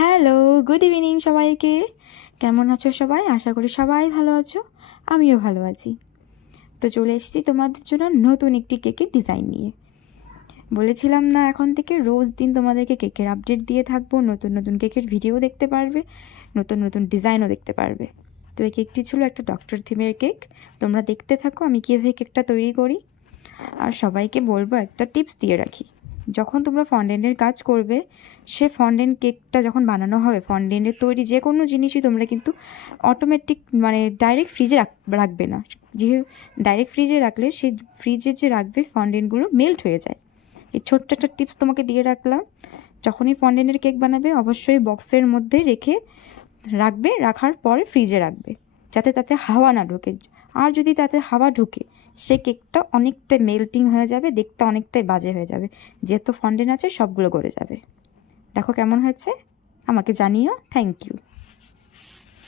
Hello, good evening সবাইকে। কেমন আছো সবাই? আশা করি সবাই ভালো আছো, আমিও ভালো আছি। তো চলে এসেছি তোমাদের জন্য নতুন একটি কেকের ডিজাইন নিয়ে। বলেছিলাম না, এখন থেকে রোজ দিন তোমাদেরকে কেকের আপডেট দিয়ে থাকবো, নতুন নতুন কেকের ভিডিও দেখতে পারবে, নতুন নতুন ডিজাইনও দেখতে পারবে। তো এই কেকটি ছিল একটা ডক্টর থিমের কেক। তোমরা দেখতে থাকো আমি কীভাবে কেকটা তৈরি করি। আর সবাইকে বলবো একটা টিপস দিয়ে রাখি, যখন তোমরা ফন্ডেন্টের কাজ করবে, সে ফন্ডেন্ট কেকটা যখন বানানো হবে, ফন্ডেন্টের তৈরি যে কোনো জিনিসই তোমরা কিন্তু অটোমেটিক ডাইরেক্ট ফ্রিজে রাখবে না। যে ডাইরেক্ট ফ্রিজে রাখলে সেই ফ্রিজে যে রাখবে ফন্ডেন্টগুলো মেল্ট হয়ে যায়। এই ছোট্ট একটা টিপস তোমাকে দিয়ে রাখলাম। যখনই ফন্ডেন্টের কেক বানাবে অবশ্যই বক্সের মধ্যে রেখে রাখবে, রাখার পরে ফ্রিজে রাখবে, যাতে তাতে হাওয়া না ঢোকে। আর যদি তাতে হাওয়া ঢোকে, সে কেকটা অনেকটাই মেল্টিং হয়ে যাবে, দেখতে অনেকটাই বাজে হয়ে যাবে, যেহেতু ফন্ডেন্ট আছে সবগুলো গলে যাবে। দেখো কেমন হয়েছে, আমাকে জানিও। Thank you.